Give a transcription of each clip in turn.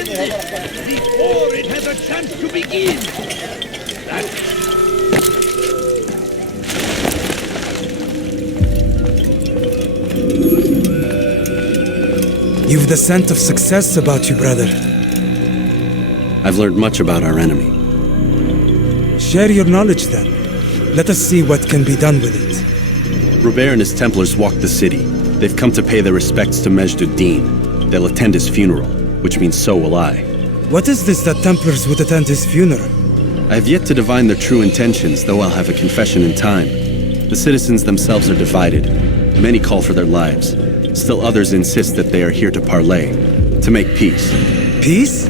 ended before it has a chance to begin. You've the scent of success about you, brother. I've learned much about our enemy. Share your knowledge then. Let us see what can be done with it. Robert and his Templars walked the city. They've come to pay their respects to Majd-ud-Din. They'll attend his funeral, which means so will I. What is this that Templars would attend his funeral? I have yet to divine their true intentions, though I'll have a confession in time. The citizens themselves are divided. Many call for their lives. Still others insist that they are here to parley, to make peace. Peace?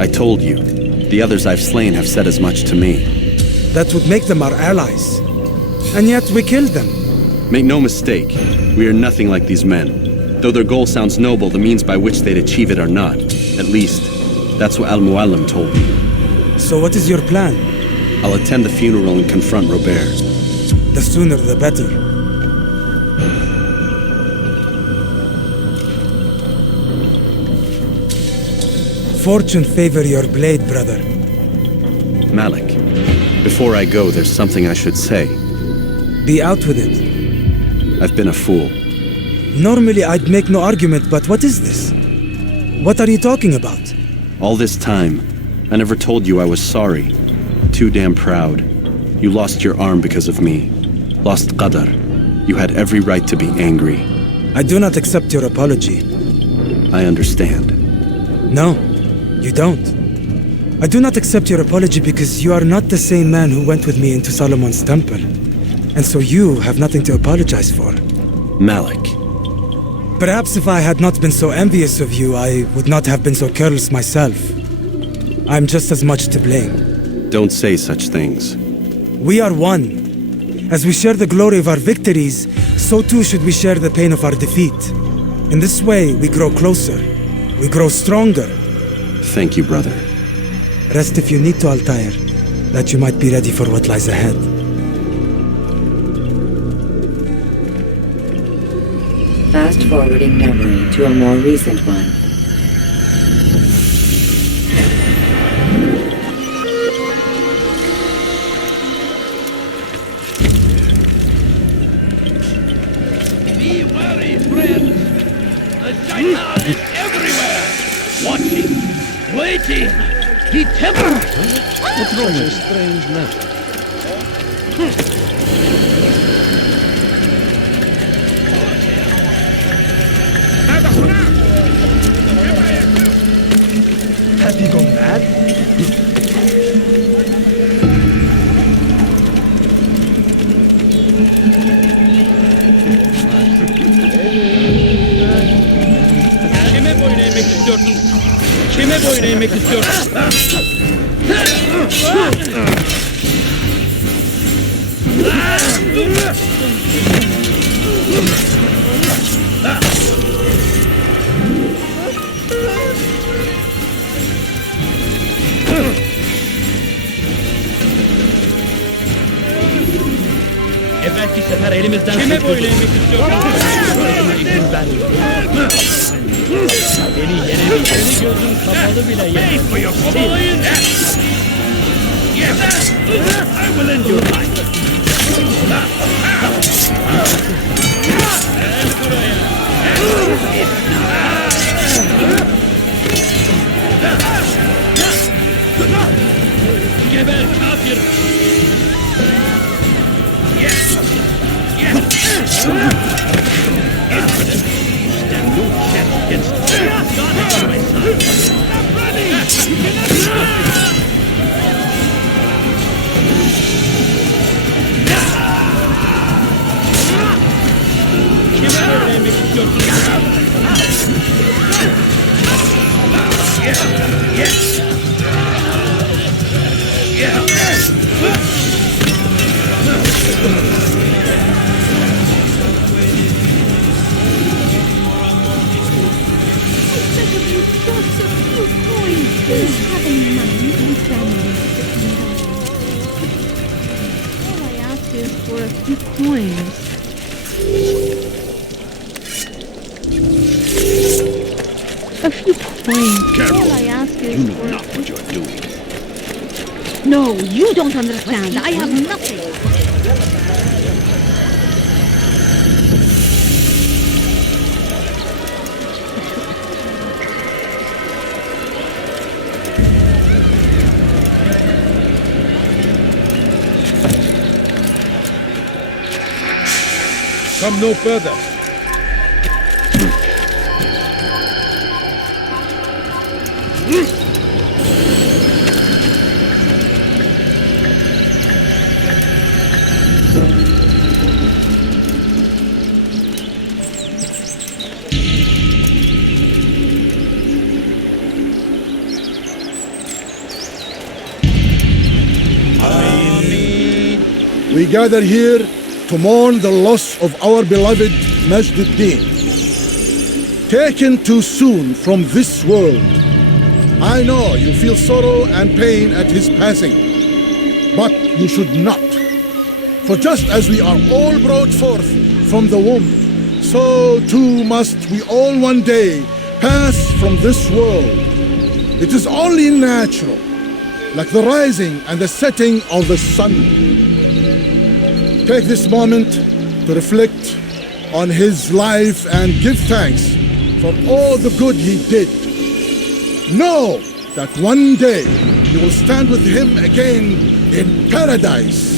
I told you. The others I've slain have said as much to me. That would make them our allies. And yet we killed them. Make no mistake, we are nothing like these men. Though their goal sounds noble, the means by which they'd achieve it are not. At least, that's what Al-Muallim told me. So what is your plan? I'll attend the funeral and confront Robert. The sooner the better. Fortune favor your blade, brother. Malik, before I go, there's something I should say. Be out with it. I've been a fool. Normally I'd make no argument, but what is this? What are you talking about? All this time, I never told you I was sorry. Too damn proud. You lost your arm because of me. Lost Qadar. You had every right to be angry. I do not accept your apology. I understand. No, you don't. I do not accept your apology because you are not the same man who went with me into Solomon's temple. And so you have nothing to apologize for. Malik. Perhaps if I had not been so envious of you, I would not have been so careless myself. I'm just as much to blame. Don't say such things. We are one. As we share the glory of our victories, so too should we share the pain of our defeat. In this way, we grow closer. We grow stronger. Thank you, brother. Rest if you need to, Altair, that you might be ready for what lies ahead. Fast-forwarding memory to a more recent one. Be wary, friends. The shaitan is everywhere. Watching, waiting. He tempts. What's wrong with strange man? Has he gone mad? Kime boyun eğmek istiyorsun? Kime boyun eğmek istiyorsun? Evvelki sefer elimizden kime boyun eğmek istiyorsun? Ben beni yenebileceğini gözüm kapalı bile yenebileceğim. Yes, I will end your life. Geber kafir. Yes. Stand no chance against God, my son. Stop running! For a few coins. A few coins. All I ask Okay, You know not what you're doing. No, you don't understand. I have nothing. Come no further. We gather here to mourn the loss of our beloved Majd-ud-Din, taken too soon from this world. I know you feel sorrow and pain at his passing, but you should not. For just as we are all brought forth from the womb, so too must we all one day pass from this world. It is only natural, like the rising and the setting of the sun. Take this moment to reflect on his life and give thanks for all the good he did. Know that one day you will stand with him again in paradise.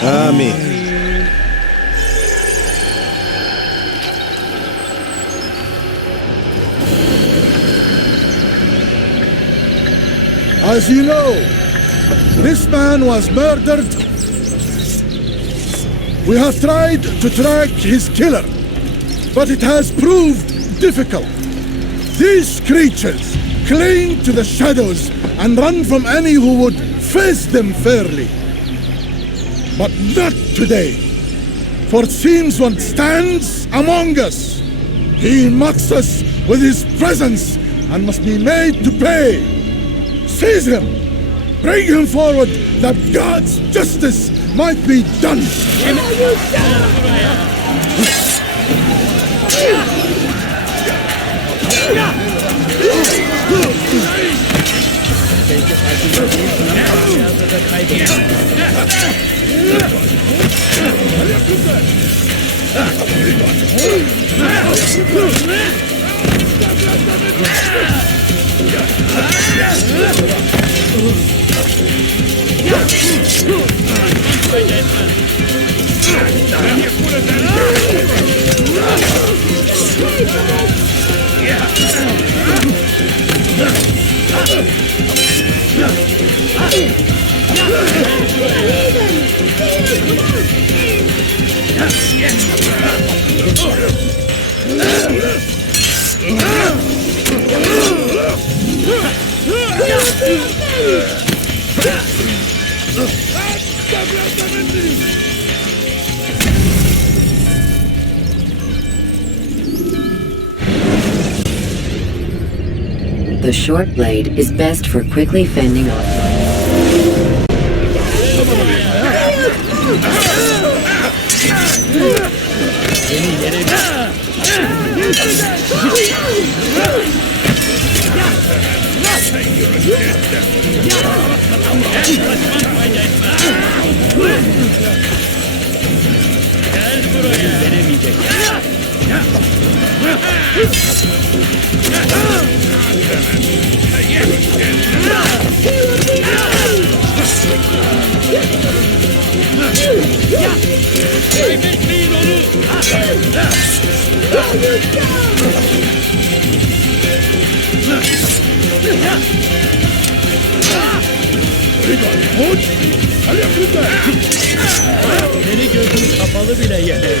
Amen. As you know, this man was murdered. We have tried to track his killer, but it has proved difficult. These creatures cling to the shadows and run from any who would face them fairly. But not today, for it seems one stands among us. He mocks us with his presence and must be made to pay. Seize him! Bring him forward that God's justice might be done! The short blade is best for quickly fending off. Seni gözün kapalı bile yenerim.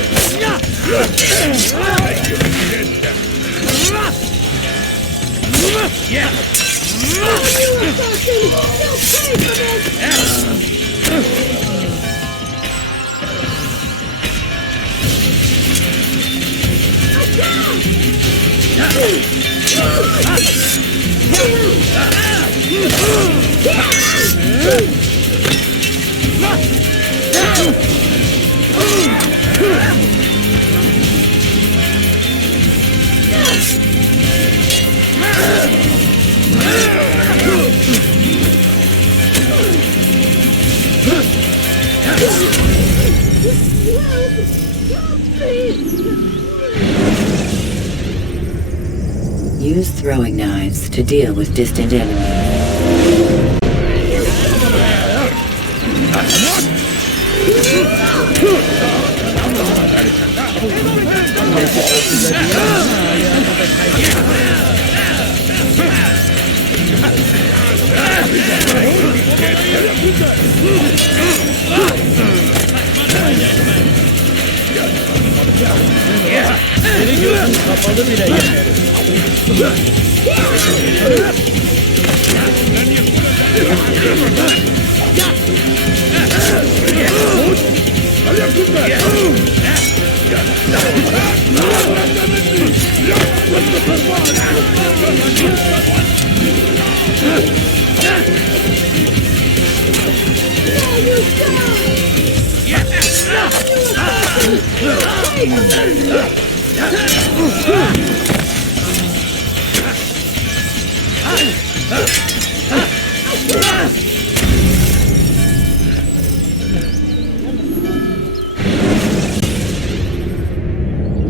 Use throwing knives to deal with distant enemies.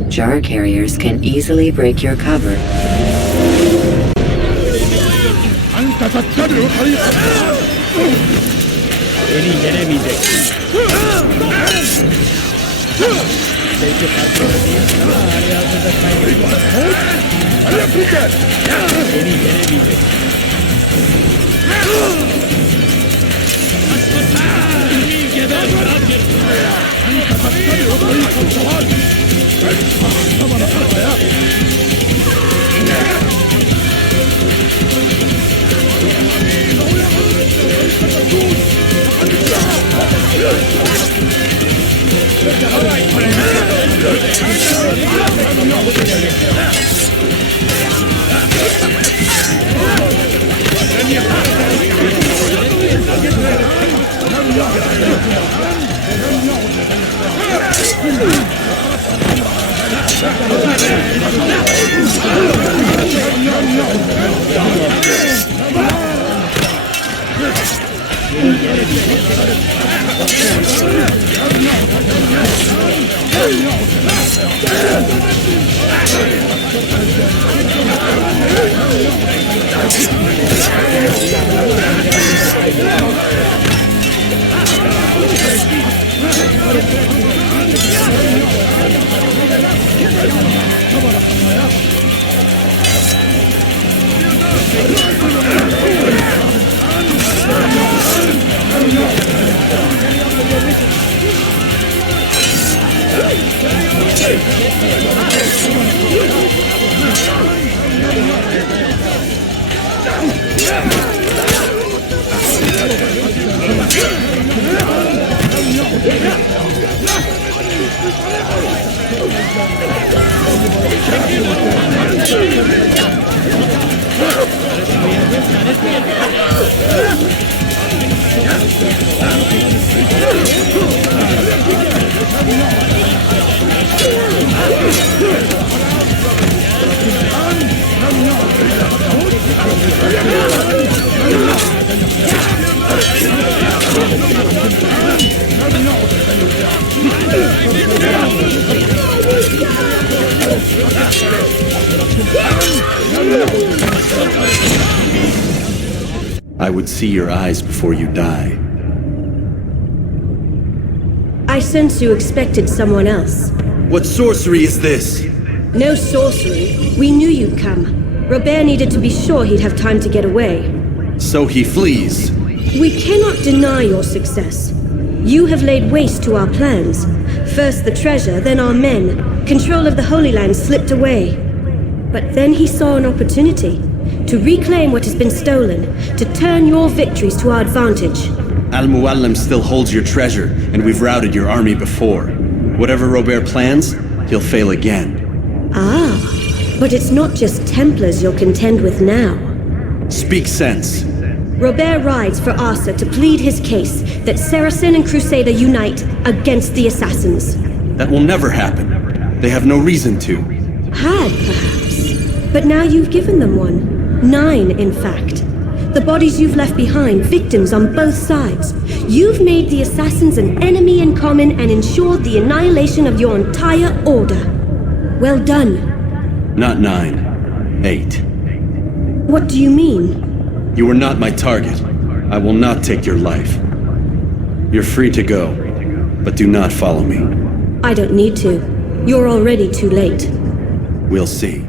Jar carriers can easily break your cover. I would see your eyes before you die. I sense you expected someone else. What sorcery is this? No sorcery. We knew you'd come. Robert needed to be sure he'd have time to get away. So he flees. We cannot deny your success. You have laid waste to our plans. First the treasure, then our men. Control of the Holy Land slipped away. But then he saw an opportunity to reclaim what has been stolen, to turn your victories to our advantage. Al-Muallim still holds your treasure, and we've routed your army before. Whatever Robert plans, he'll fail again. Ah, But it's not just Templars you'll contend with now. Speak sense. Robert rides for Arthur to plead his case that Saracen and Crusader unite against the assassins. That will never happen. They have no reason to. Had, perhaps. But now you've given them one. 9, in fact. The bodies you've left behind, victims on both sides. You've made the assassins an enemy in common and ensured the annihilation of your entire order. Well done. Not 9. 8. What do you mean? You are not my target. I will not take your life. You're free to go, but do not follow me. I don't need to. You're already too late. We'll see. He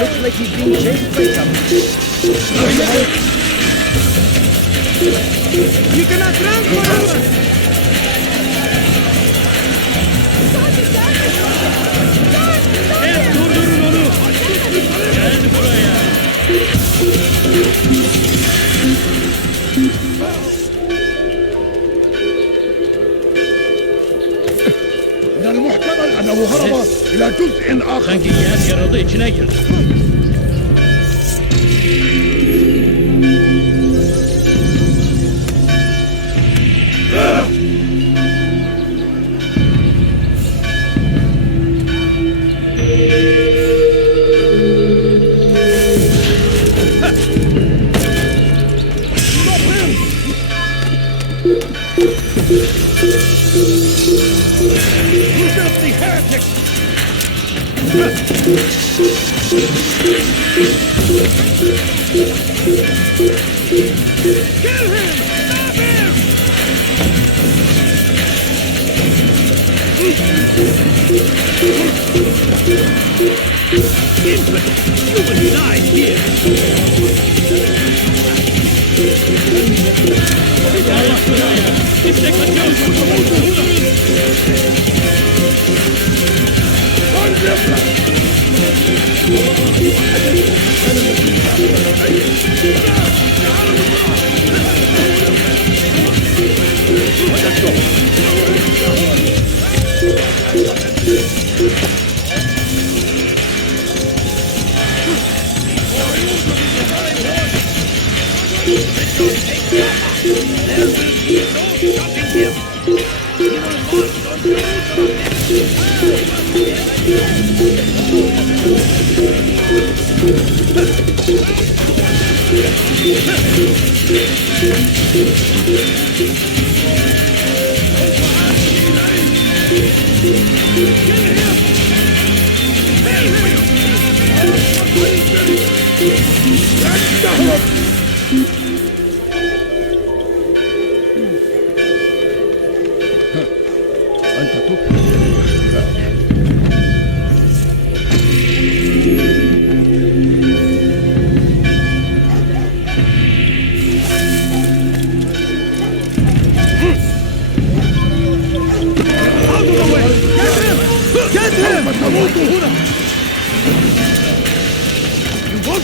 looks like he's being chased by something. You cannot run forever! Durdurun onu! Gel buraya! من المحتمل أنه هرب إلى جزء آخر. Sanki yer yarıldı, içine girdi.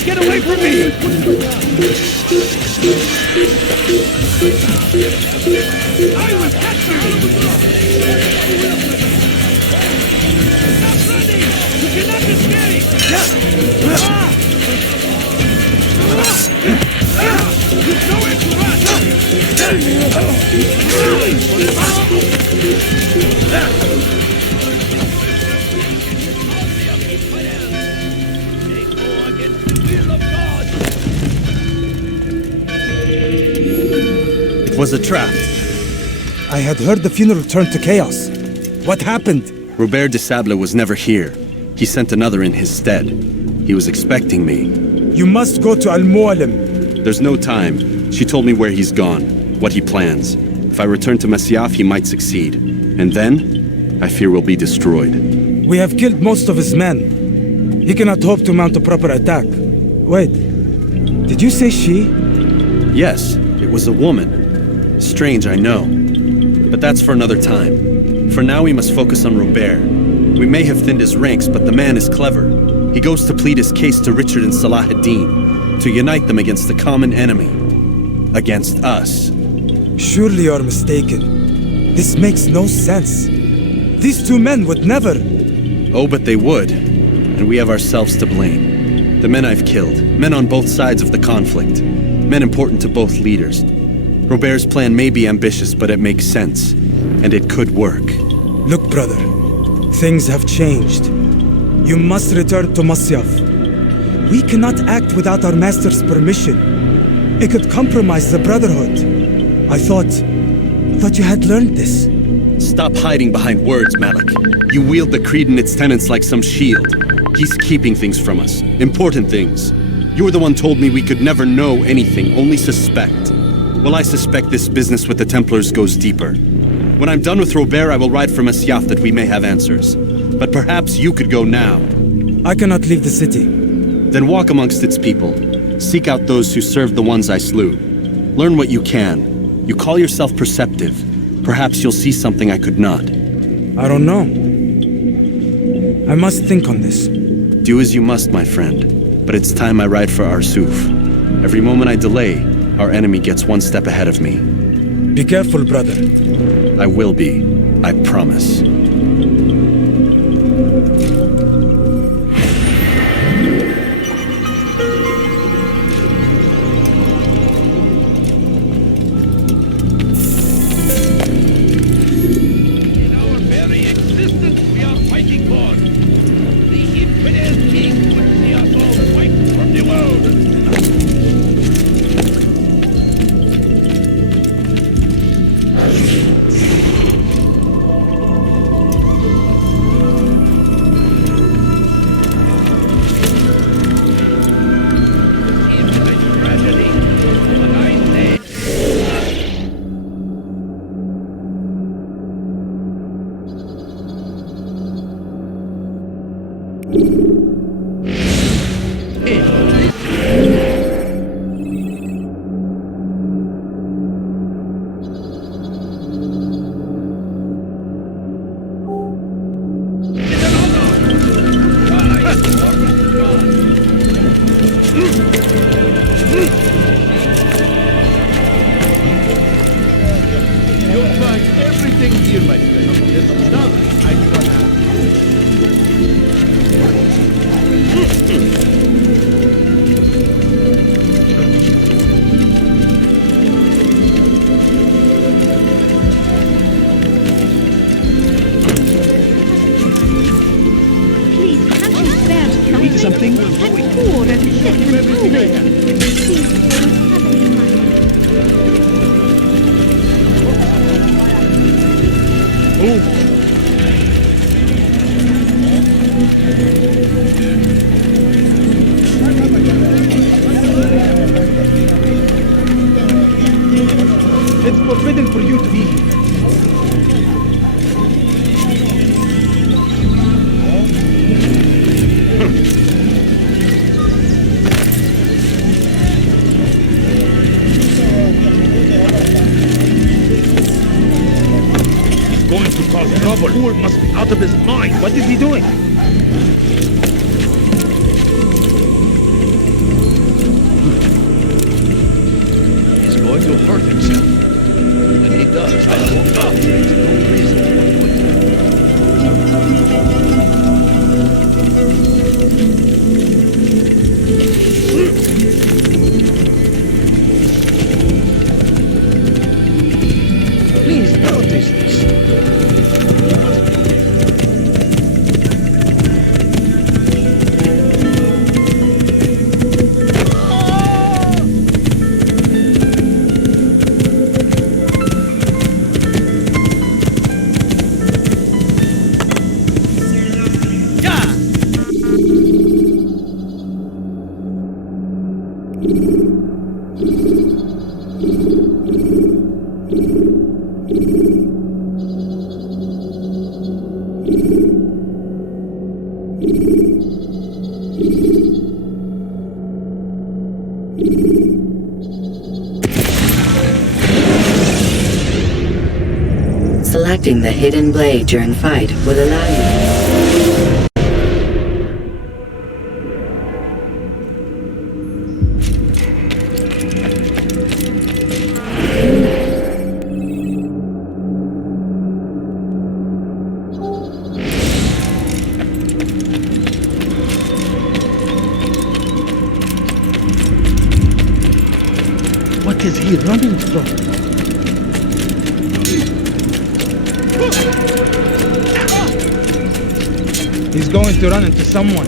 Get away from me! I will catch you! Stop running! You cannot escape! You've nowhere to run! It was a trap. I had heard the funeral turned to chaos. What happened? Robert de Sable was never here. He sent another in his stead. He was expecting me. You must go to Al-Mualim. There's no time. She told me where he's gone, what he plans. If I return to Masyaf, he might succeed. And then, I fear we'll be destroyed. We have killed most of his men. He cannot hope to mount a proper attack. Wait, did you say she? Yes, it was a woman. Strange, I know. But that's for another time. For now, we must focus on Robert. We may have thinned his ranks, but the man is clever. He goes to plead his case to Richard and Salah ad-Din, to unite them against the common enemy. Against us. Surely you're mistaken. This makes no sense. These two men would never... Oh, but they would. And we have ourselves to blame. The men I've killed, men on both sides of the conflict, men important to both leaders. Robert's plan may be ambitious, but it makes sense. And it could work. Look, brother. Things have changed. You must return to Masyaf. We cannot act without our master's permission. It could compromise the Brotherhood. I thought you had learned this. Stop hiding behind words, Malik. You wield the creed and its tenets like some shield. He's keeping things from us. Important things. You're the one told me we could never know anything, only suspect. Well, I suspect this business with the Templars goes deeper. When I'm done with Robert, I will ride for Masyaf that we may have answers. But perhaps you could go now. I cannot leave the city. Then walk amongst its people. Seek out those who served the ones I slew. Learn what you can. You call yourself perceptive. Perhaps you'll see something I could not. I don't know. I must think on this. Do as you must, my friend. But it's time I ride for Arsuf. Every moment I delay, our enemy gets one step ahead of me. Be careful, brother. I will be. I promise. It's forbidden for you to be here. He's going to cause trouble. The fool must be out of his mind. What is he doing? He's going to hurt himself. When he does, I will not. There's no reason to do it. Please notice this. Selecting the hidden blade during fight will allow you. What is he running from? He's going to run into someone.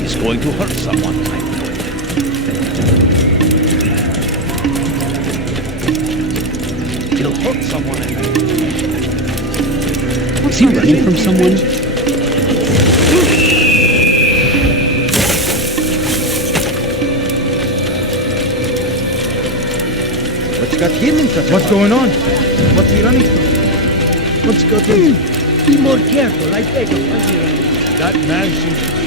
He's going to hurt someone, I know. He'll hurt someone, I know. Is he running from someone? What's got him in such a What's going on? What's he running from? What's got him? Be more careful, I beg of you. That man seems to be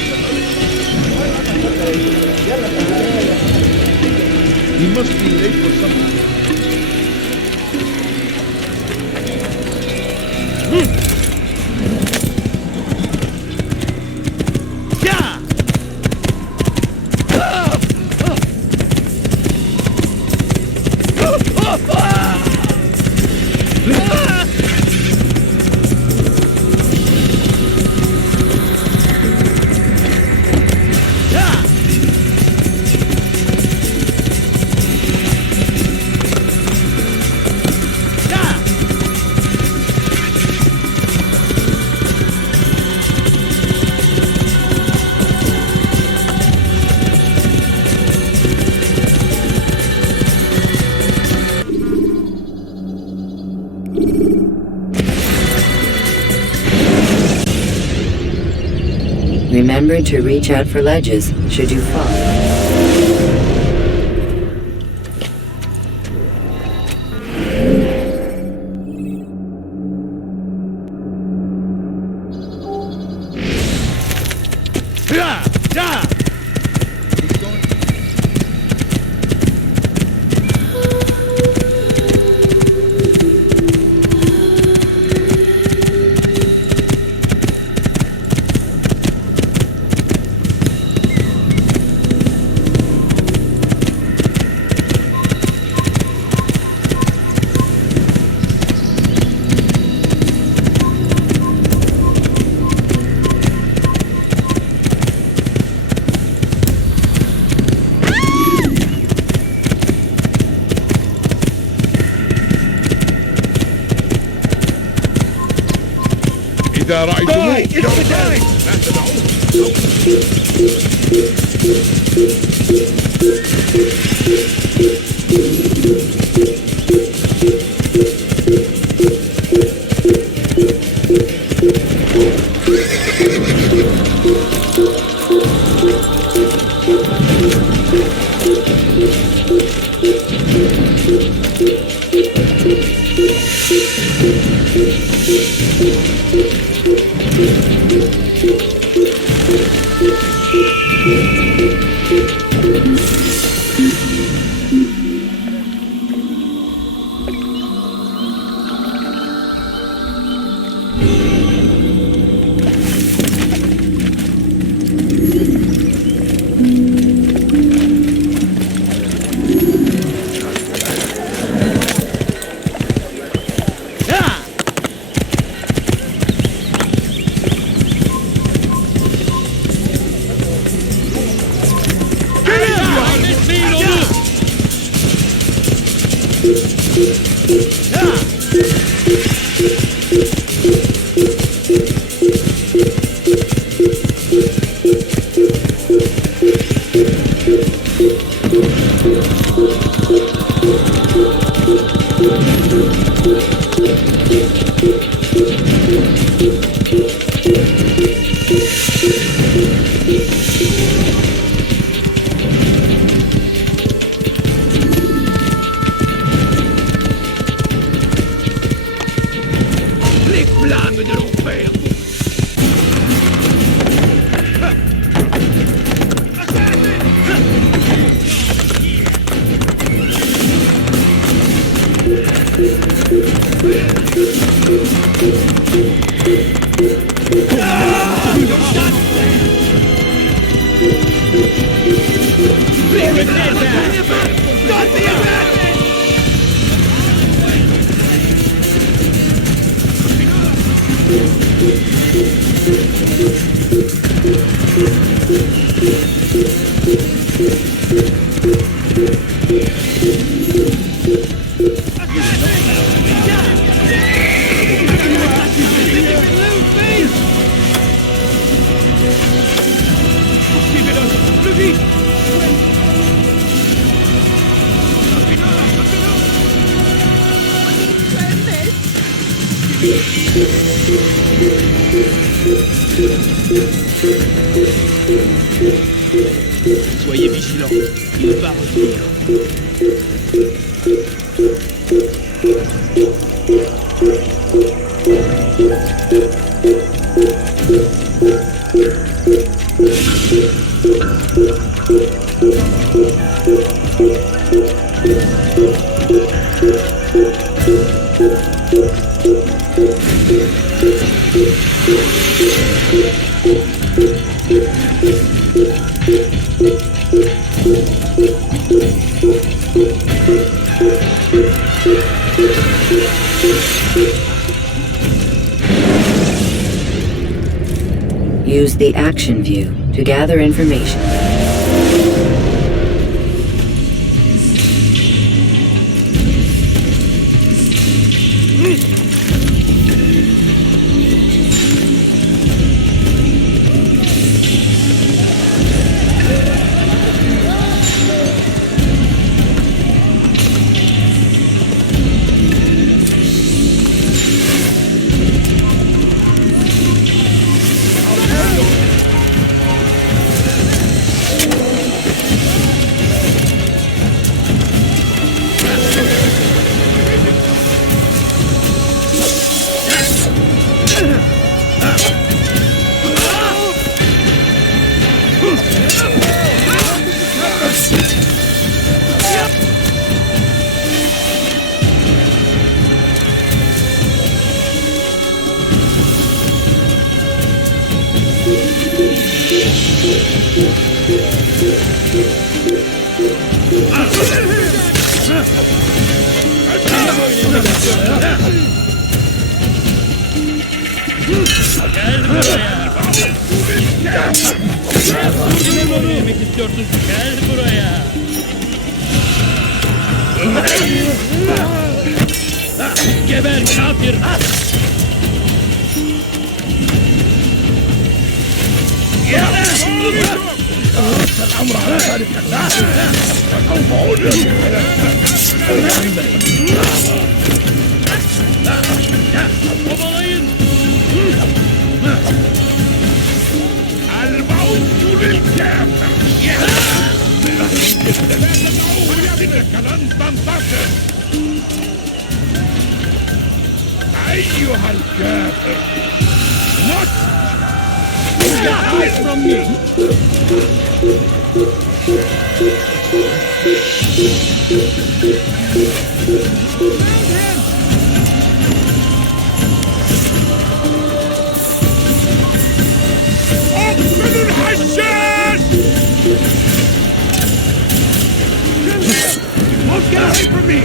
He must be late for something. Remember to reach out for ledges should you fall. إذا رأيتموه Soyez vigilants, il va revenir. Use the action view to gather information. Geber kafir! الأمر على ذلك سوف أولي الموت للكافر لن تنتصر أيها الكافر مت from me. اقتلوا الحشاش! Don't get away from me!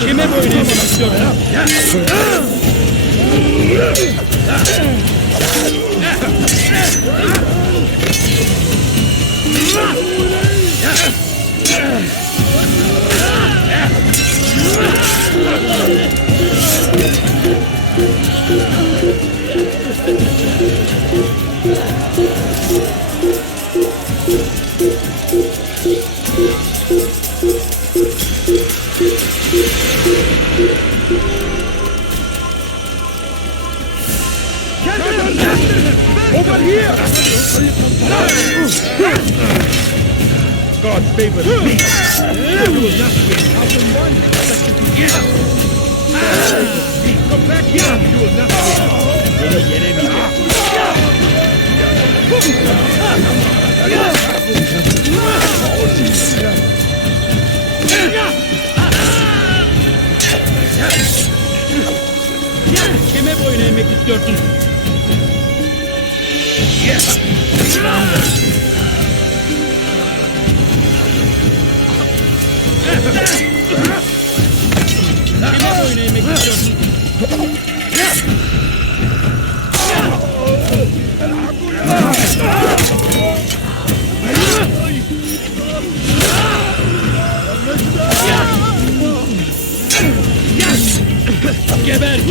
Kime böyle yapıyorsun? Over here! God favor me. You will not win. How can one expect to get up? Come back here. You will not Kime boyun eğmek istiyorsun? Kime boyun eğmek istiyorsun? Geber!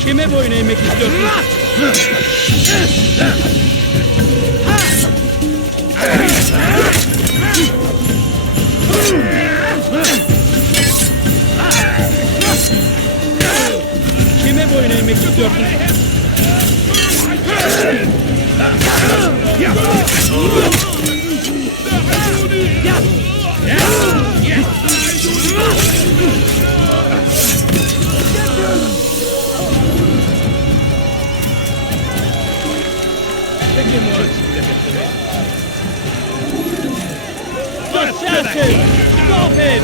Kime boyun eğmek istiyorsun? Kime boyun eğmek istiyorsun? Stop him!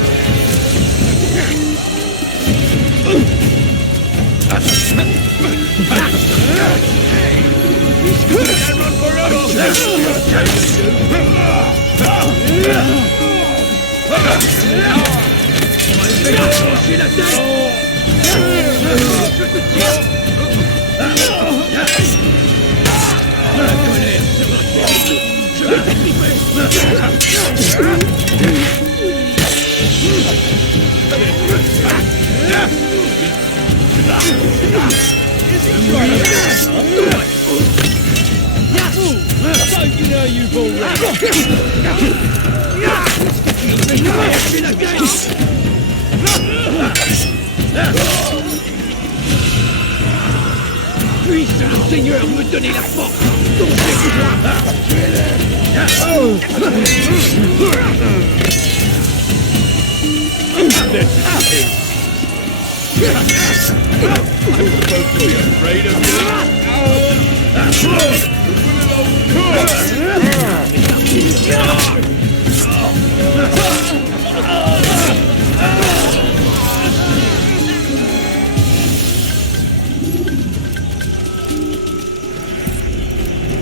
You know you've Puisse le Seigneur me donner la force dont j'ai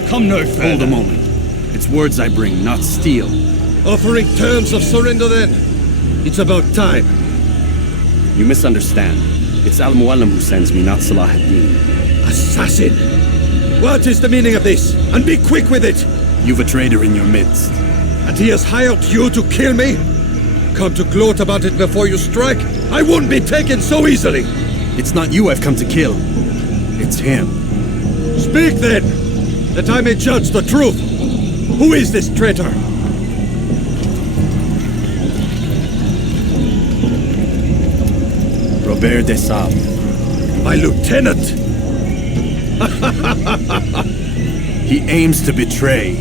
Come no further. Hold a moment. It's words I bring, not steel. Offering terms of surrender then. It's about time. You misunderstand. It's Al-Muallim who sends me, not Salah ad-Din. Assassin! What is the meaning of this? And be quick with it! You've a traitor in your midst. And he has hired you to kill me? Come to gloat about it before you strike? I won't be taken so easily! It's not you I've come to kill. It's him. Speak then! That I may judge the truth! Who is this traitor? Robert de Sable. My lieutenant! He aims to betray.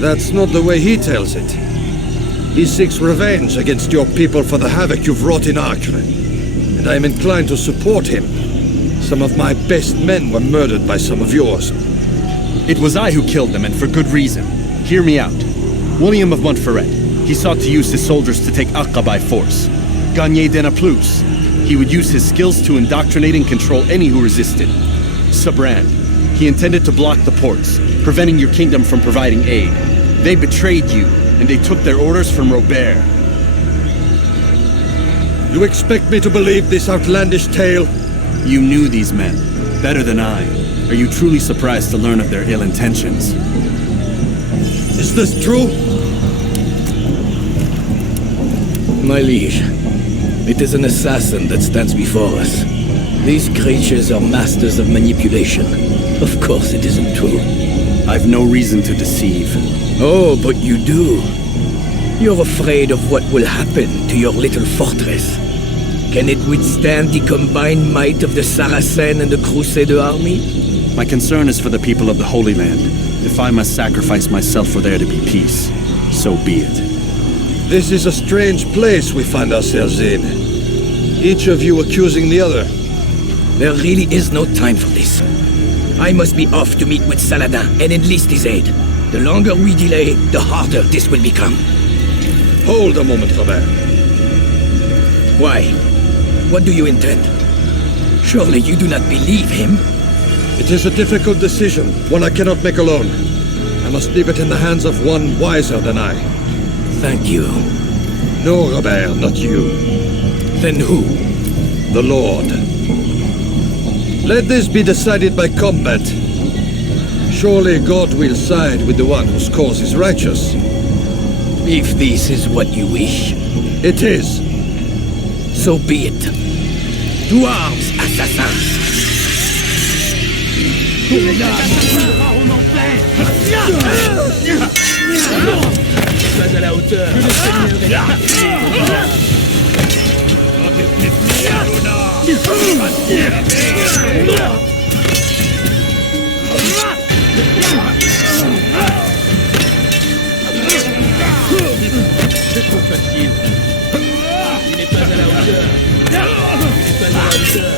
That's not the way he tells it. He seeks revenge against your people for the havoc you've wrought in Acre. And I am inclined to support him. Some of my best men were murdered by some of yours. It was I who killed them, and for good reason. Hear me out. William of Montferrat. He sought to use his soldiers to take Acre by force. Gagné de Naplouse. He would use his skills to indoctrinate and control any who resisted. Sabrand. He intended to block the ports, preventing your kingdom from providing aid. They betrayed you, and they took their orders from Robert. You expect me to believe this outlandish tale? You knew these men better than I. Are you truly surprised to learn of their ill intentions? Is this true? My liege, it is an assassin that stands before us. These creatures are masters of manipulation. Of course it isn't true. I've no reason to deceive. Oh, but you do. You're afraid of what will happen to your little fortress. Can it withstand the combined might of the Saracen and the Crusader army? My concern is for the people of the Holy Land. If I must sacrifice myself for there to be peace, so be it. This is a strange place we find ourselves in. Each of you accusing the other. There really is no time for this. I must be off to meet with Saladin and enlist his aid. The longer we delay, the harder this will become. Hold a moment, Robert. Why? What do you intend? Surely you do not believe him? It is a difficult decision, one I cannot make alone. I must leave it in the hands of one wiser than I. Thank you. No, Robert, not you. Then who? The Lord. Let this be decided by combat. Surely God will side with the one whose cause is righteous. If this is what you wish. It is. So be it. To arms, assassins! Pas à la hauteur. C'est trop facile. Il n'est pas à la hauteur. Il n'est pas à la hauteur.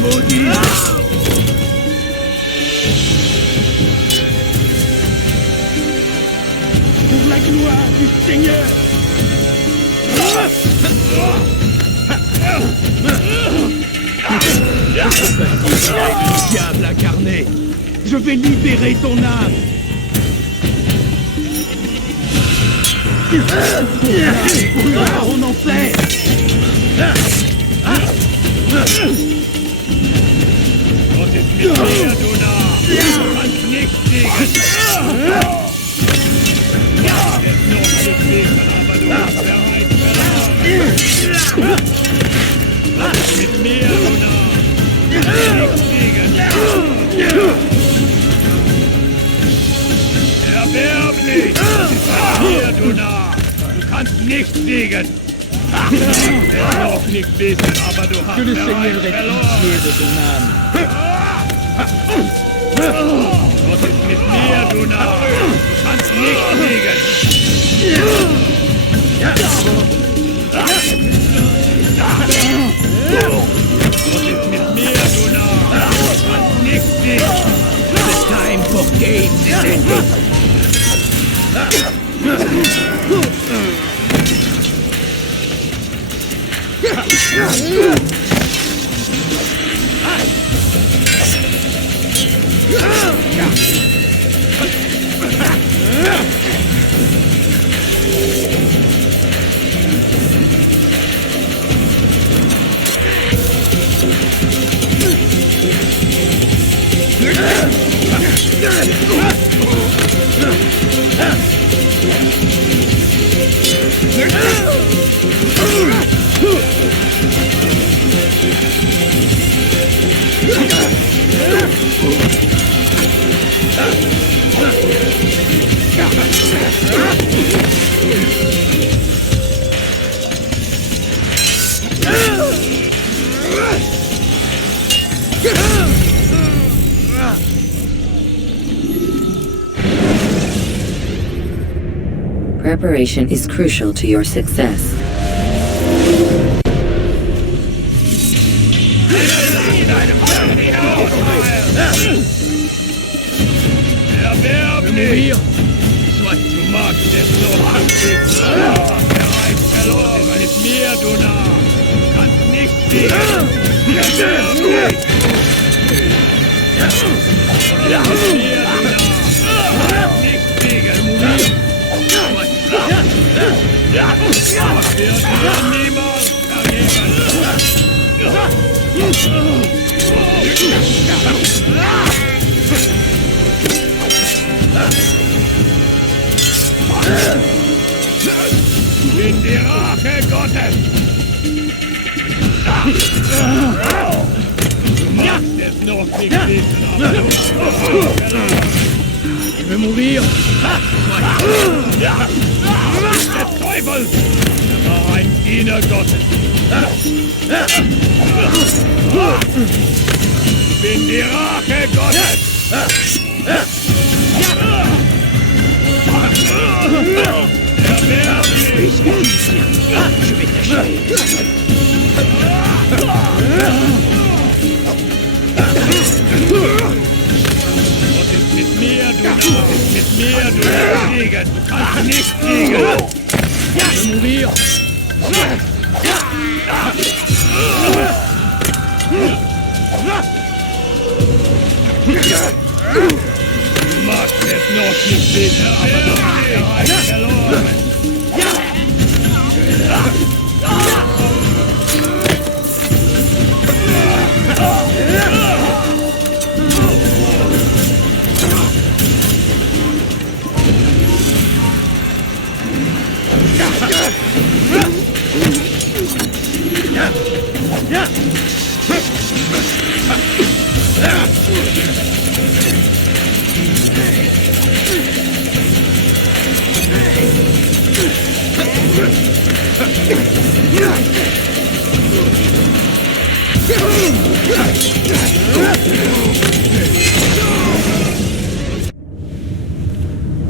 Maudit. Pour la gloire du Seigneur. Diable incarné, je vais libérer ton âme. Pour le baron en enfer. Erbärmlich! Hier, du Narr! Du kannst nicht siegen! Du auch nicht wissen, aber du hast bereits verloren! Was ist mit mir, du Narr? Du kannst nicht siegen! Was ist mit mir, du Narr? Du kannst nicht siegen! The time for games is ended! Preparation is crucial to your success. Mourir, soit tu manques d'être bereits verloren mit mir, du Narr. Du kannst nicht siegen. Mit mir, du Narr. die Rache Gottes! Du machst es noch nicht wissen, aber du... Ich will mourir! Der Teufel! Er war ein Diener Gottes! Ich bin die Rache Gottes! Mit mir, du Segen! Du kannst nicht siegen! Mourir! Du magst es noch nicht wissen, aber du hast bereits verloren!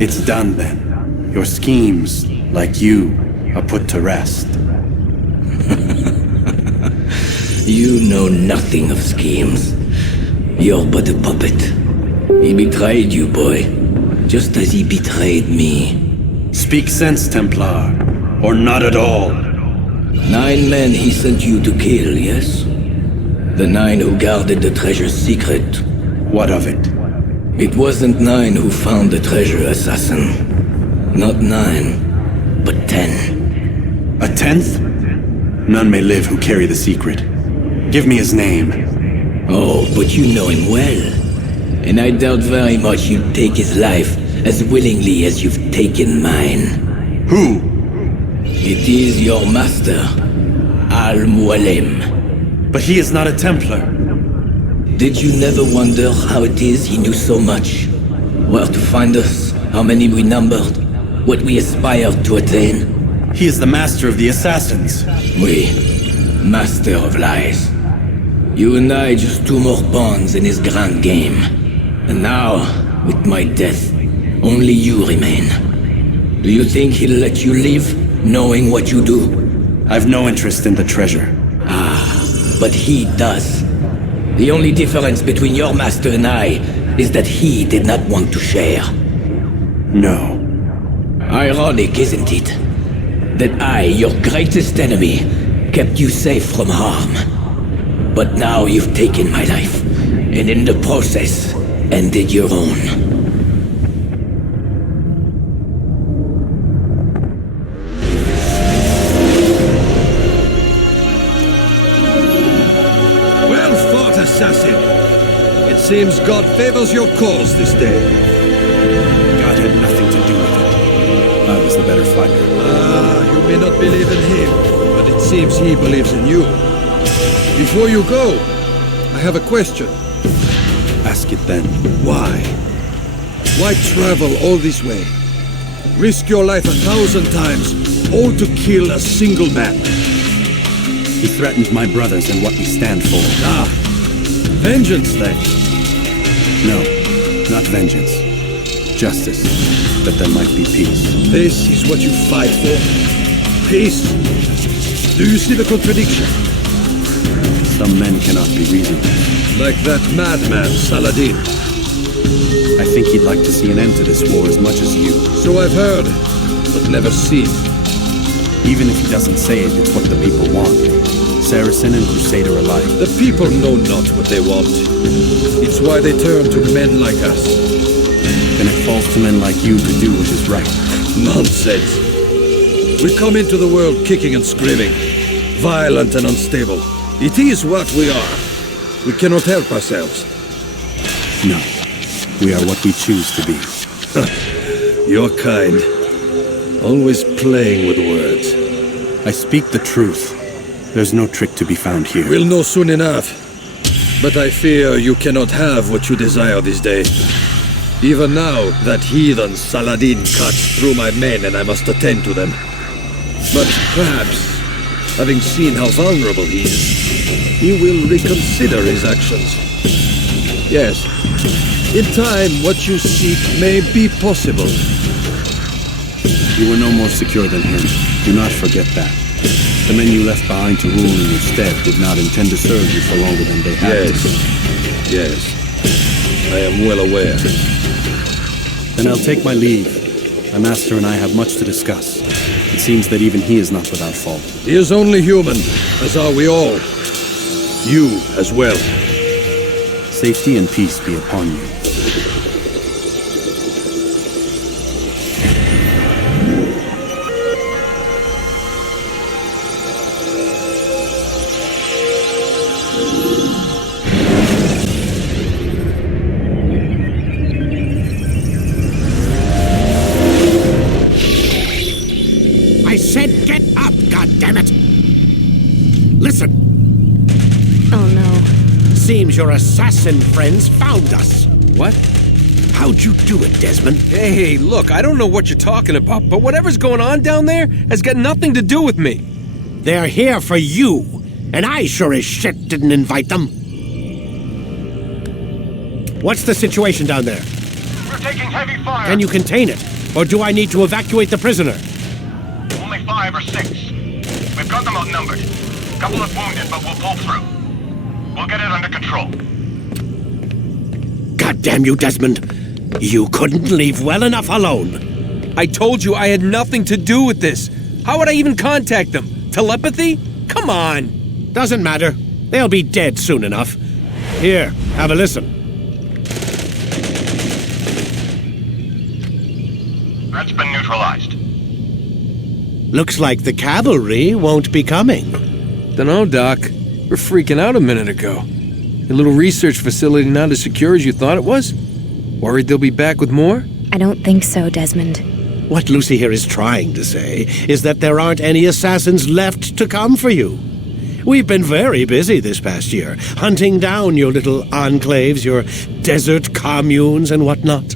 It's done then. Your schemes, like you, are put to rest. You know nothing of schemes. You're but a puppet. He betrayed you, boy, just as he betrayed me. Speak sense, Templar, or not at all. 9 men he sent you to kill, yes? The 9 who guarded the treasure's secret. What of it? It wasn't 9 who found the treasure, assassin. Not 9, but 10. A 10th? None may live who carry the secret. Give me his name. Oh, but you know him well. And I doubt very much you'd take his life as willingly as you've taken mine. Who? It is your master, Al-Mualim. But he is not a Templar. Did you never wonder how it is he knew so much? Where to find us, how many we numbered, what we aspired to attain? He is the master of the assassins. Oui, master of lies. You and I just 2 more pawns in his grand game. And now, with my death, only you remain. Do you think he'll let you live, knowing what you do? I've no interest in the treasure. Ah, but he does. The only difference between your master and I is that he did not want to share. No. Ironic, isn't it? That I, your greatest enemy, kept you safe from harm. But now you've taken my life, and in the process, ended your own. Well fought, assassin. It seems God favors your cause this day. God had nothing to do with it. I was the better fighter. You may not believe in him, but it seems he believes in you. Before you go, I have a question. Ask it then. Why? Why travel all this way? Risk your life 1,000 times, all to kill a single man. He threatened my brothers and what we stand for. Ah, vengeance then. No, not vengeance. Justice, that there might be peace. This is what you fight for? Peace? Do you see the contradiction? Some men cannot be reasoned. Like that madman, Saladin. I think he'd like to see an end to this war as much as you. So I've heard, but never seen. Even if he doesn't say it, it's what the people want. Saracen and Crusader alike. The people know not what they want. It's why they turn to men like us. Then it falls to men like you to do what is right. Nonsense. We come into the world kicking and screaming, violent and unstable. It is what we are. We cannot help ourselves. No. We are what we choose to be. You're kind. Always playing with words. I speak the truth. There's no trick to be found here. We'll know soon enough. But I fear you cannot have what you desire this day. Even now, that heathen Saladin cuts through my men and I must attend to them. But perhaps, having seen how vulnerable he is, he will reconsider his actions. Yes, in time what you seek may be possible. You were no more secure than him. Do not forget that. The men you left behind to rule in your stead did not intend to serve you for longer than they had to. Yes. I am well aware. Then I'll take my leave. My master and I have much to discuss. It seems that even he is not without fault. He is only human, as are we all. You as well. Safety and peace be upon you. I said get up, goddammit! Listen. Oh no. Seems your assassin friends found us. What? How'd you do it, Desmond? Hey, look, I don't know what you're talking about, but whatever's going on down there has got nothing to do with me. They're here for you, and I sure as shit didn't invite them. What's the situation down there? We're taking heavy fire. Can you contain it, or do I need to evacuate the prisoner? Only 5 or 6. We've got them outnumbered. Couple of wounded, but we'll pull through. We'll get it under control. God damn you, Desmond. You couldn't leave well enough alone. I told you I had nothing to do with this. How would I even contact them? Telepathy? Come on. Doesn't matter. They'll be dead soon enough. Here, have a listen. That's been neutralized. Looks like the cavalry won't be coming. Dunno, Doc. We're freaking out a minute ago. Your little research facility not as secure as you thought it was? Worried they'll be back with more? I don't think so, Desmond. What Lucy here is trying to say is that there aren't any assassins left to come for you. We've been very busy this past year, hunting down your little enclaves, your desert communes and whatnot.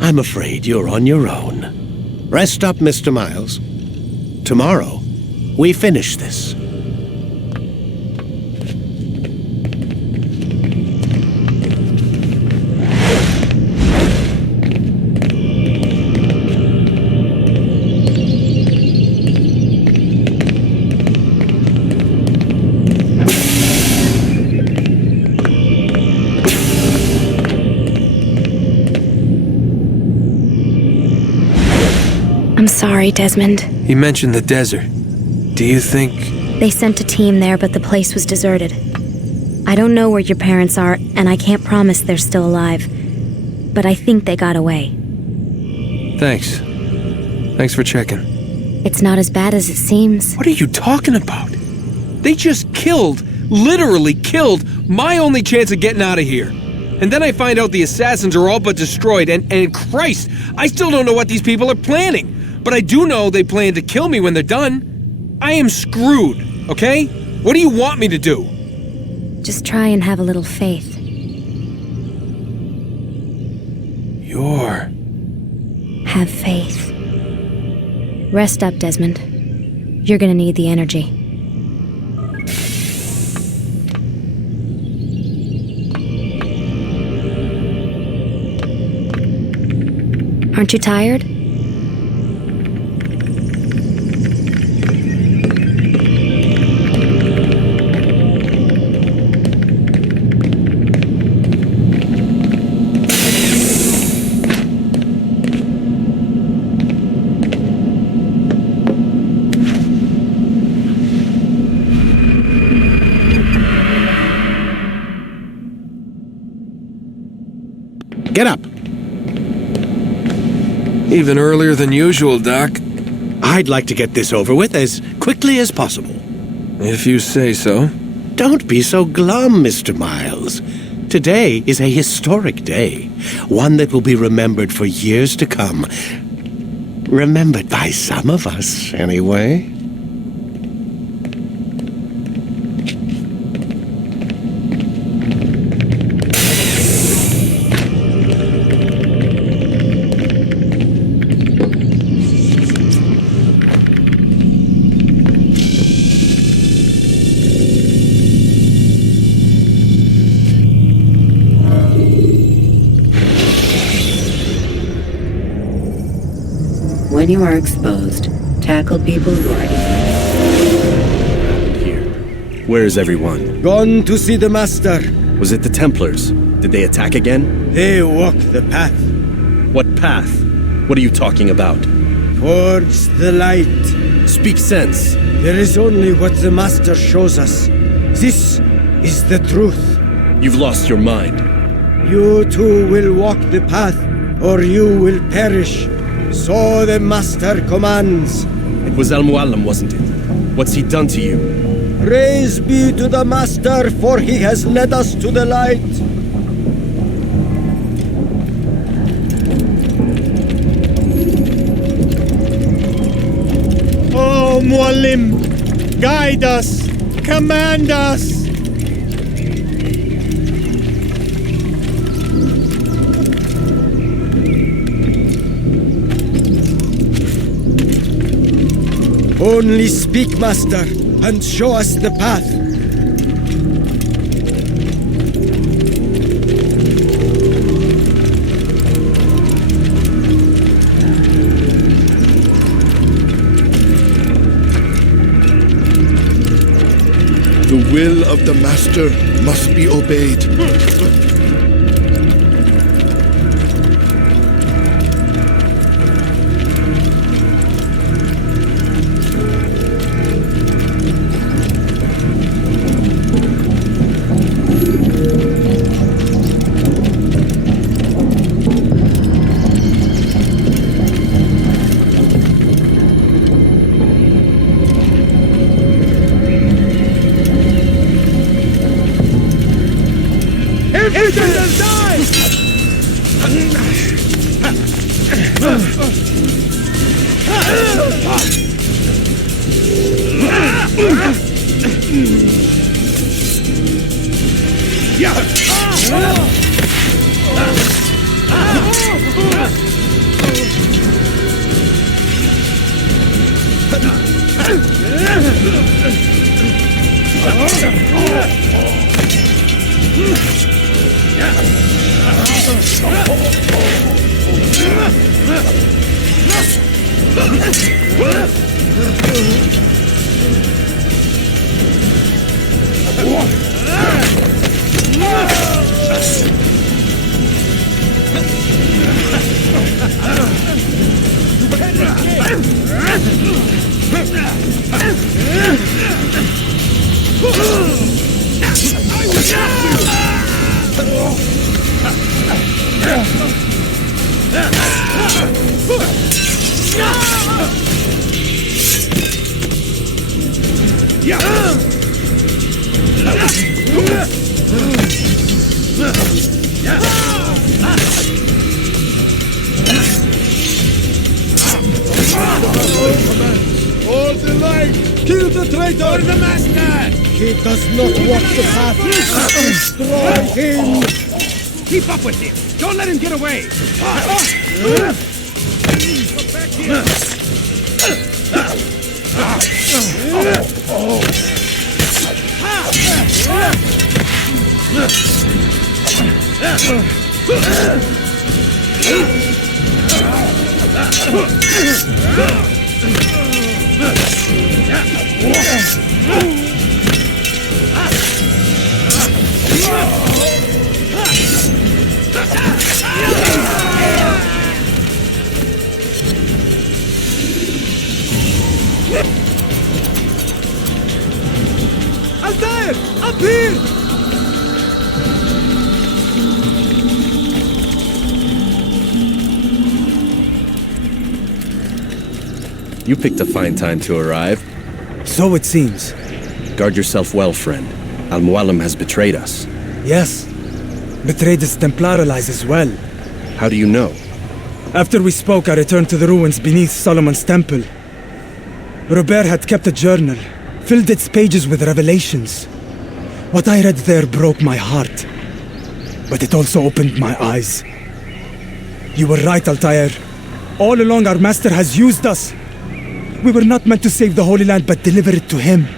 I'm afraid you're on your own. Rest up, Mr. Miles. Tomorrow, we finish this. I'm sorry, Desmond. He mentioned the desert. Do you think... They sent a team there, but the place was deserted. I don't know where your parents are, and I can't promise they're still alive. But I think they got away. Thanks. Thanks for checking. It's not as bad as it seems. What are you talking about? They just killed, literally killed, my only chance of getting out of here. And then I find out the assassins are all but destroyed, and Christ, I still don't know what these people are planning. But I do know they plan to kill me when they're done. I am screwed, okay? What do you want me to do? Just try and have a little faith. Have faith. Rest up, Desmond. You're gonna need the energy. Aren't you tired? Get up. Even earlier than usual, Doc. I'd like to get this over with as quickly as possible. If you say so. Don't be so glum, Mr. Miles. Today is a historic day, one that will be remembered for years to come. Remembered by some of us, anyway. When you are exposed, tackle people who are Here. Where is everyone? Gone to see the Master. Was it the Templars? Did they attack again? They walk the path. What path? What are you talking about? Towards the light. Speak sense. There is only what the Master shows us. This is the truth. You've lost your mind. You too will walk the path, or you will perish. So the Master commands. It was Al-Mu'allim, wasn't it? What's he done to you? Praise be to the Master, for he has led us to the light. Oh, Mu'allim, guide us, command us. Only speak, Master, and show us the path. The will of the Master must be obeyed. Hold the light! Kill the traitor! For the Master! He does not walk the path. Destroy him! Keep up with him! Don't let him get away! Go back here! Altair! Up here! You picked a fine time to arrive. So it seems. Guard yourself well, friend. Al-Mu'allim has betrayed us. Yes. Betrayed his Templar allies as well. How do you know? After we spoke, I returned to the ruins beneath Solomon's temple. Robert had kept a journal, filled its pages with revelations. What I read there broke my heart. But it also opened my eyes. You were right, Altair. All along our master has used us. We were not meant to save the Holy Land, but deliver it to him.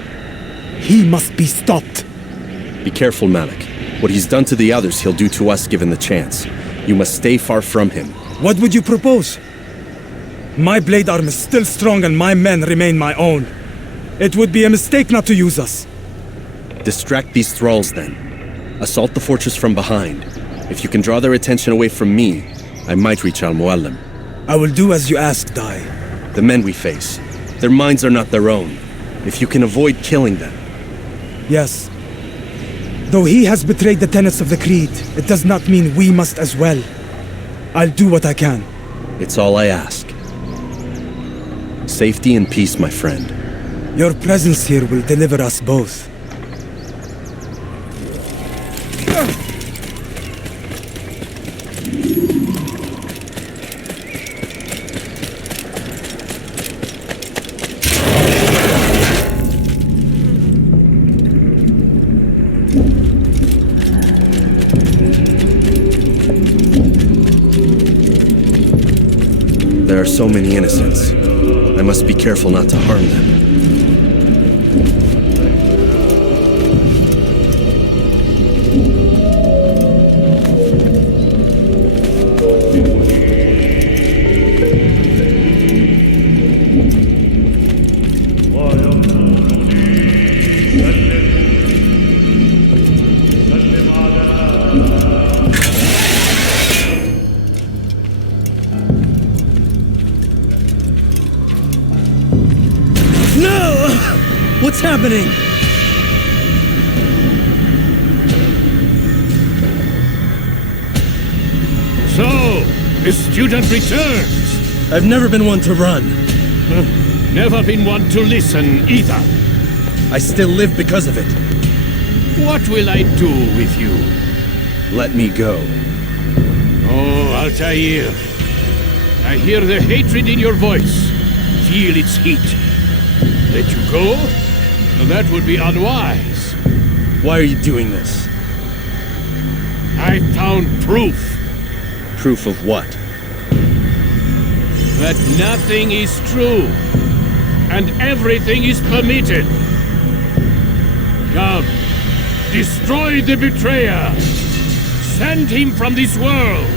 He must be stopped. Be careful, Malik. What he's done to the others, he'll do to us given the chance. You must stay far from him. What would you propose? My blade arm is still strong and my men remain my own. It would be a mistake not to use us. Distract these thralls then. Assault the fortress from behind. If you can draw their attention away from me, I might reach Al-Muallim. I will do as you ask, Dai. The men we face, their minds are not their own. If you can avoid killing them. Yes. Though he has betrayed the tenets of the Creed, it does not mean we must as well. I'll do what I can. It's all I ask. Safety and peace, my friend. Your presence here will deliver us both. There are so many innocents. I must be careful not to harm them. What's happening? So, a student returns. I've never been one to run. Never been one to listen either. I still live because of it. What will I do with you? Let me go. Oh, Altair. I hear the hatred in your voice. Feel its heat. Let you go? That would be unwise. Why are you doing this? I found proof. Proof of what? That nothing is true. And everything is permitted. Come. Destroy the betrayer. Send him from this world.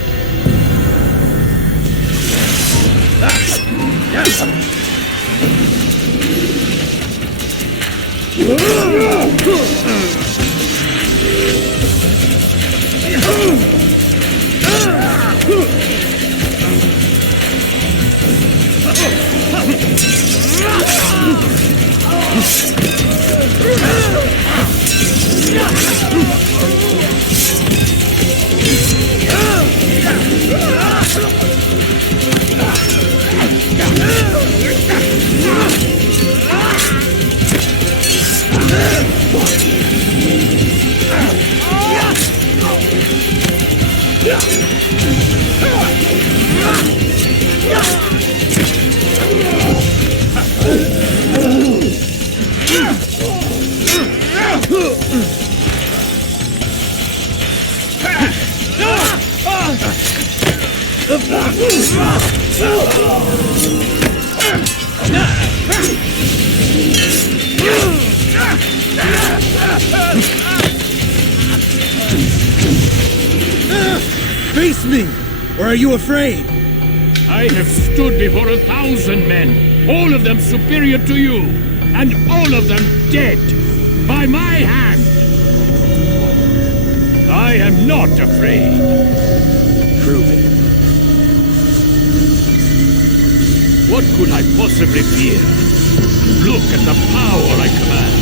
Face me! Or are you afraid? I have stood before 1,000 men, all of them superior to you, and all of them dead, by my hand. I am not afraid. Prove it. What could I possibly fear? Look at the power I command.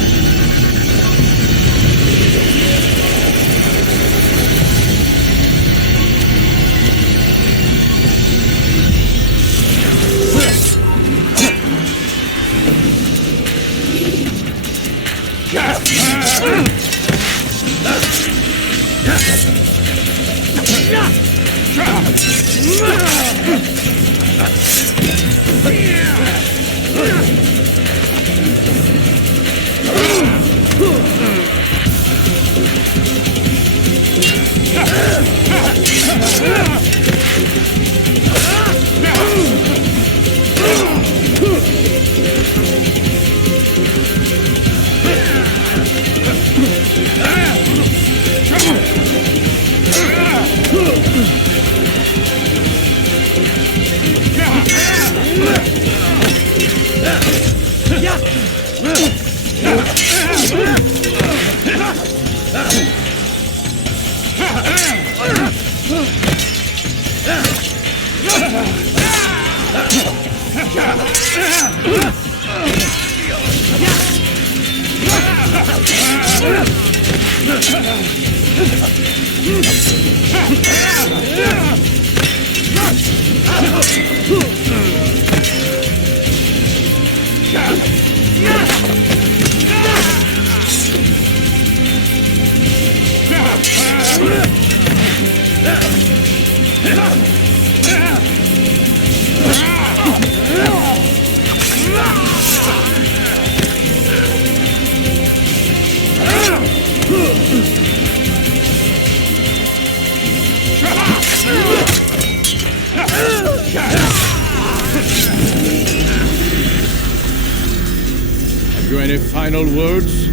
Have you any final words?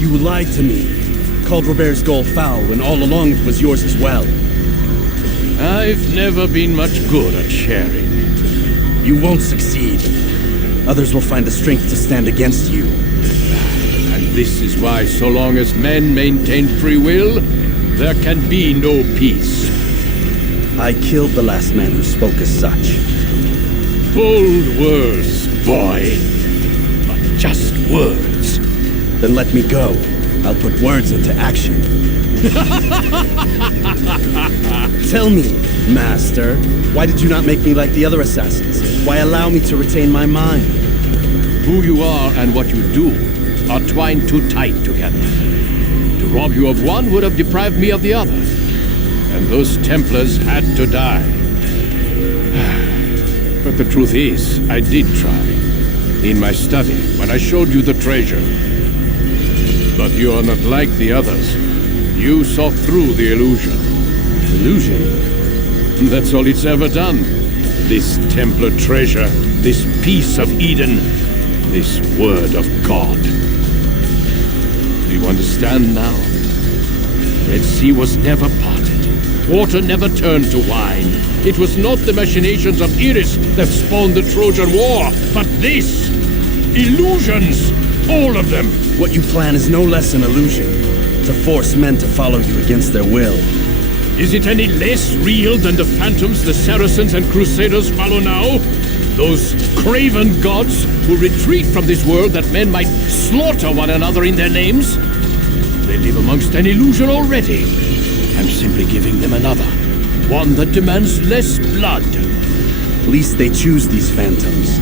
You lied to me. Called Robert's goal foul when all along it was yours as well. I've never been much good at sharing. You won't succeed. Others will find the strength to stand against you. And this is why so long as men maintain free will, there can be no peace. I killed the last man who spoke as such. Bold words, boy. But just words. Then let me go. I'll put words into action. Tell me, Master, why did you not make me like the other assassins? Why allow me to retain my mind? Who you are and what you do are twined too tight together. To rob you of one would have deprived me of the other. And those Templars had to die. But the truth is, I did try. In my study, when I showed you the treasure. But you are not like the others. You saw through the illusion. Illusion? That's all it's ever done. This Templar treasure, this piece of Eden, this word of God. Do you understand now? Red Sea was never parted. Water never turned to wine. It was not the machinations of Iris that spawned the Trojan War, but this! Illusions! All of them! What you plan is no less an illusion. To force men to follow you against their will. Is it any less real than the phantoms the Saracens and Crusaders follow now? Those craven gods who retreat from this world that men might slaughter one another in their names? They live amongst an illusion already. I'm simply giving them another. One that demands less blood. At least they choose these phantoms.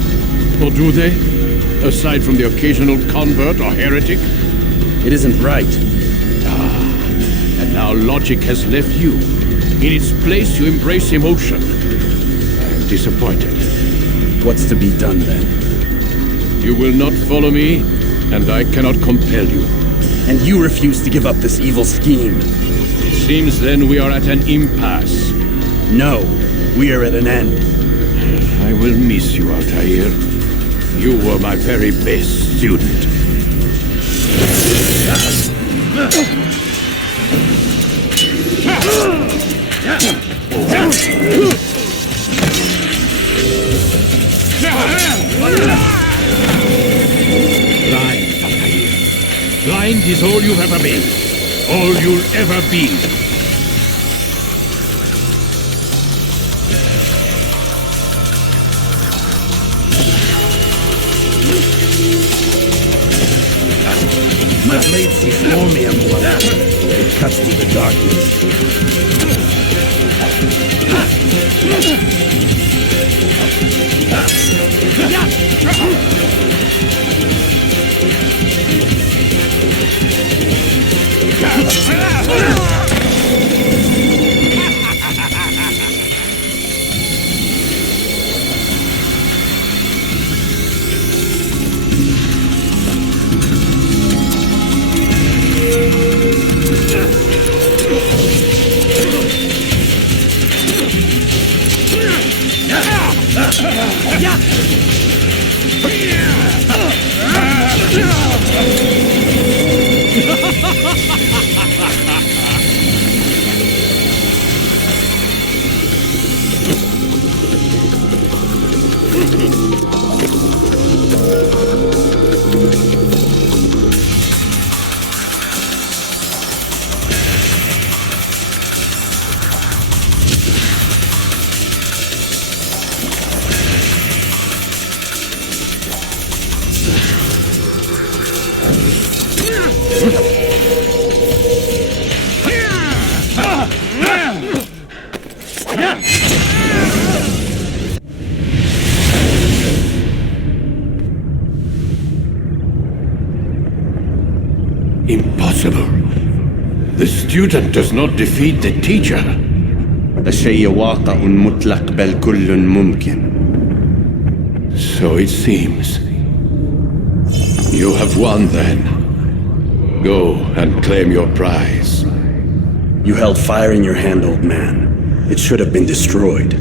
Or do they? Aside from the occasional convert or heretic? It isn't right. And now logic has left you. In its place, you embrace emotion. I am disappointed. What's to be done then? You will not follow me, and I cannot compel you. And you refuse to give up this evil scheme. It seems then we are at an impasse. No, we are at an end. I will miss you, Altair. You were my very best student. Blind, Altair. Blind is all you've ever been. All you'll ever be. My blade sees only a blood. It cuts through the darkness. student does not defeat the teacher. الشيء واقع مطلق بل كل ممكن. So it seems. You have won then. Go and claim your prize. You held fire in your hand, old man. It should have been destroyed.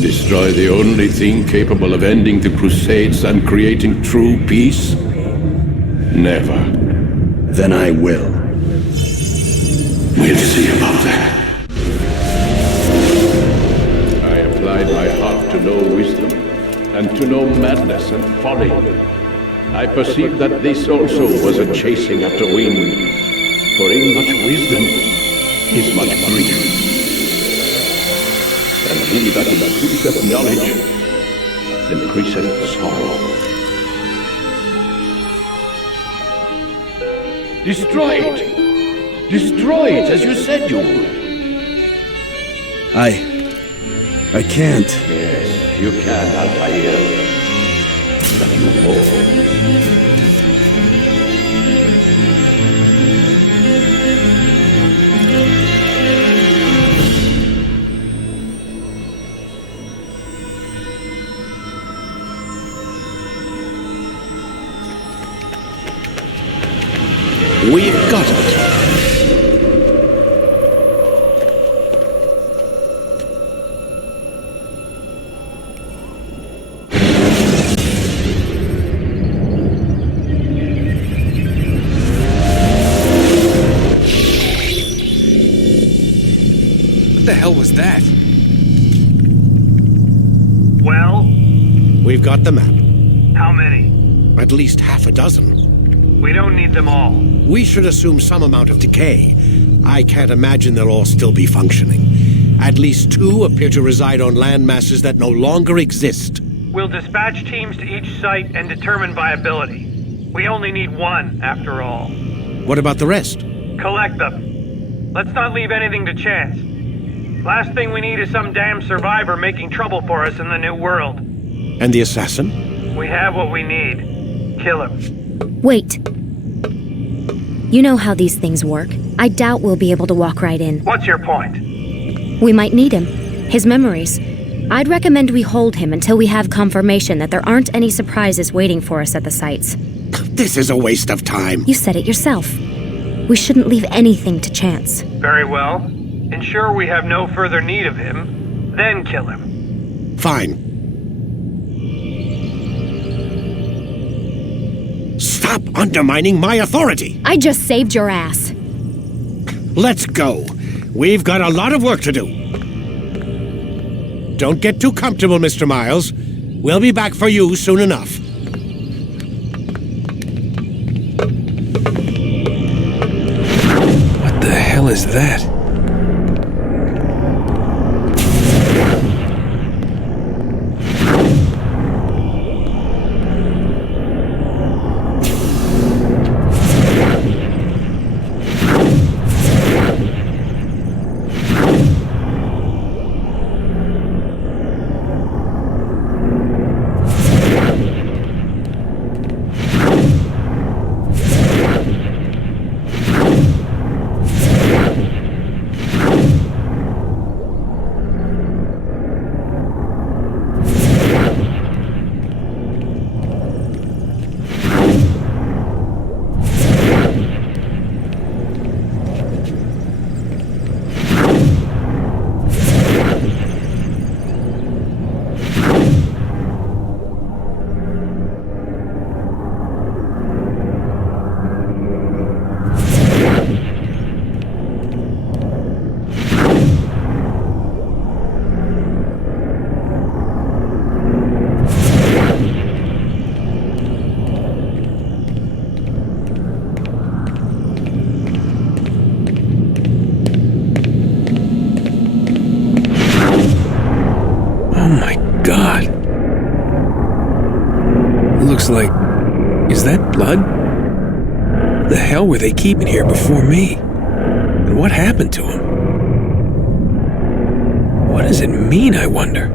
Destroy the only thing capable of ending the Crusades and creating true peace? Never. Then I will. We'll see about that. I applied my heart to know wisdom, and to know madness and folly. I perceived that this also was a chasing after wind, for in much wisdom is much grief. And he that increaseth knowledge increaseth sorrow. Destroy it! Destroy it as you said you would! I can't. Yes, you can, Altair. But you won't. We've got it. What the hell was that? Well? We've got the map. How many? At least half a dozen. We don't need them all. We should assume some amount of decay. I can't imagine they'll all still be functioning. At least 2 appear to reside on land masses that no longer exist. We'll dispatch teams to each site and determine viability. We only need 1, after all. What about the rest? Collect them. Let's not leave anything to chance. Last thing we need is some damn survivor making trouble for us in the new world. And the assassin? We have what we need. Kill him. Wait. You know how these things work. I doubt we'll be able to walk right in. What's your point? We might need him. His memories. I'd recommend we hold him until we have confirmation that there aren't any surprises waiting for us at the sites. This is a waste of time. You said it yourself. We shouldn't leave anything to chance. Very well. Ensure we have no further need of him, then kill him. Fine. Stop undermining my authority! I just saved your ass. Let's go. We've got a lot of work to do. Don't get too comfortable, Mr. Miles. We'll be back for you soon enough. What the hell is that? Like, is that blood? The hell were they keeping here before me? And what happened to him? What does it mean, I wonder?